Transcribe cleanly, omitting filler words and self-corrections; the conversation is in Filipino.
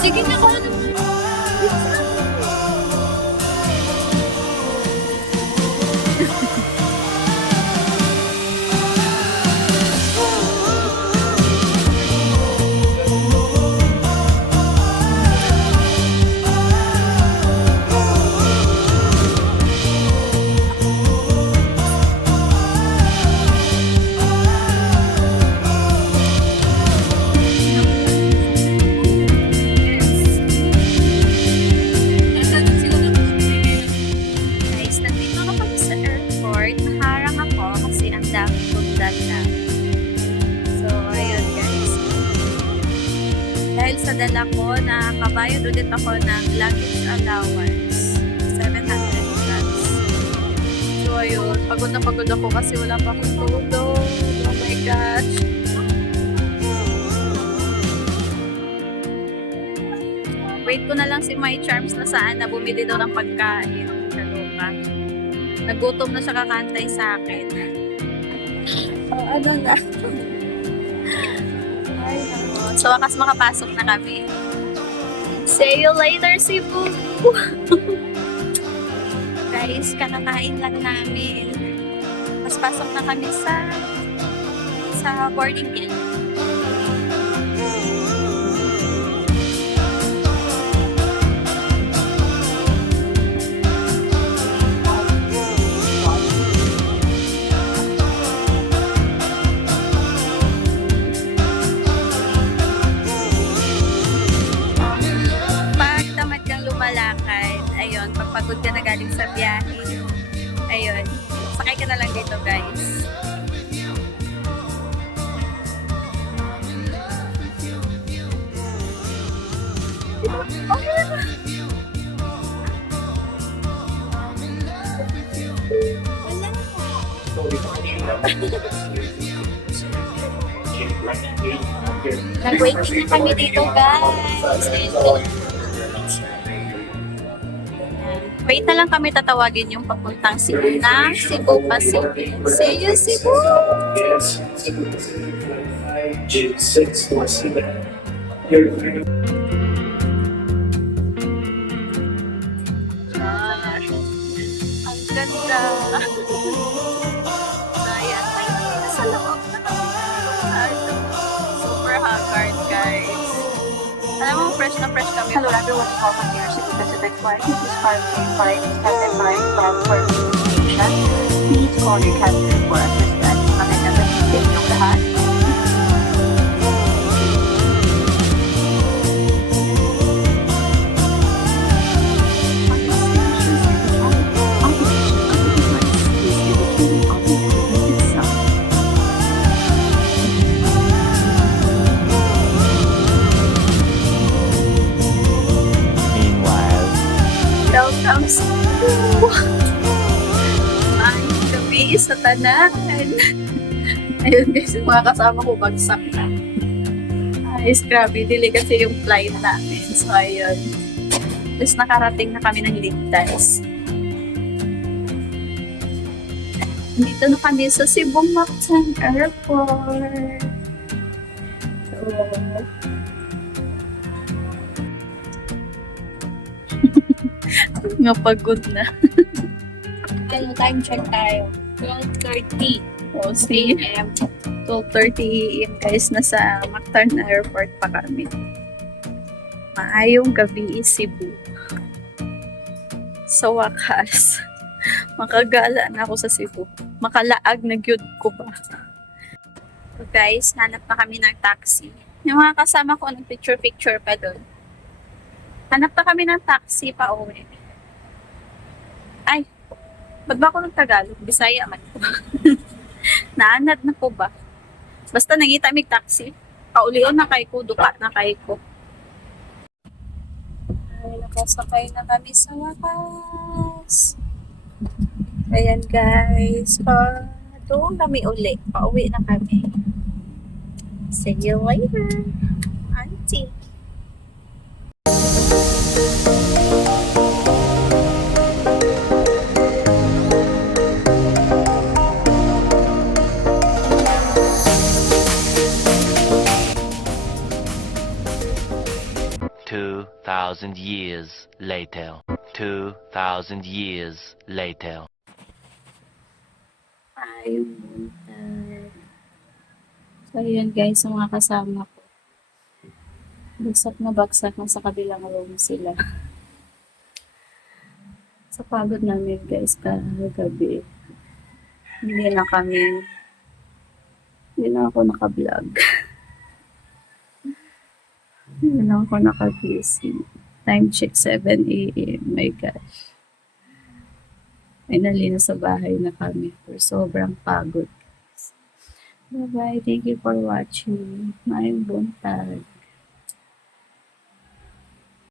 Sige na, kung ano. Guys, nandito na kami sa airport. Naharang ako kasi ang dami kong dala. So, ayun guys. Dahil sa dala ko, nakabayad ulit ako ng luggage allowance. 700 plus. So, ayun. Pagod na pagod ako kasi wala pa akong tulog. Oh my gosh. Wait ko na lang si My Charms na saan na bumili daw ng pagkain. Kaloka. Nagutom na siya kakantay sa akin. Oh, ano na? Ay, nako. So, wakas makapasok na kami. See you later, Cebu! Guys, kakakain lang namin. Mas pasok na kami sa boarding gate. Pag tamad kang lumalakad, ayun, pagpagod ka na galing sa biyahe, ayun, sakay ka na lang dito, guys. Nag-waiting na kami dito, guys. Wait na lang kami tatawagin yung papuntang Cebu ng Cebu Pacific. See you, Cebu! Ah, ang ganda. Ayan, ay, nasa loob na kami. Super haggard, guys. Alam mo, fresh na fresh kami. Hello everyone, welcome to your Cebu Pacific flight. This is 585 standing by from Port Station. Please call your captain for assistance. Magandang gabi sa inyong lahat. Welcome Cebu! Ay, gabi sa tanan. Ayun guys, yung mga kasama ko bagsak na. Ay, grabe. Dili kasi yung flight namin. So, ayun. Tapos nakarating na kami ng ligtas. Dito na kami sa Cebu Mactan Airport. So, nga pagod na. Ano, time check tayo. 12:30 O, see? a.m. 12:30 AM guys, nasa Mactan Airport pa kami. Maayong gabi, Cebu. Sa wakas, makagala na ako sa Cebu. Makalaag na gyud ko ba. So guys, hanap na kami ng taxi. Yung mga kasama ko, nag-picture-picture pa doon. Hanap na kami ng taxi pa uwi. Ay, ba't ba ako ng Tagalog? Bisaya man ko. Naanad na ko ba? Basta nangita mig taxi. Paulion na kay ko, duka na kay ko. Ay, nakasakay na kami sa wakas. Ayan guys, doon kami uli. Pauwi na kami. See you later, auntie. 2,000 years later. 2,000 years later. Tayong buntag. So, yun guys, yung mga kasama ko. Bagsak na sa kabilang room sila. Sa pagod namin guys, kagabi. Hindi na ako naka-vlog. Hindi na ako nakagising. Time check 7 a.m. My gosh. Finally, nasa bahay na kami. Pero sobrang pagod. Bye-bye. Thank you for watching. Mayong buntag.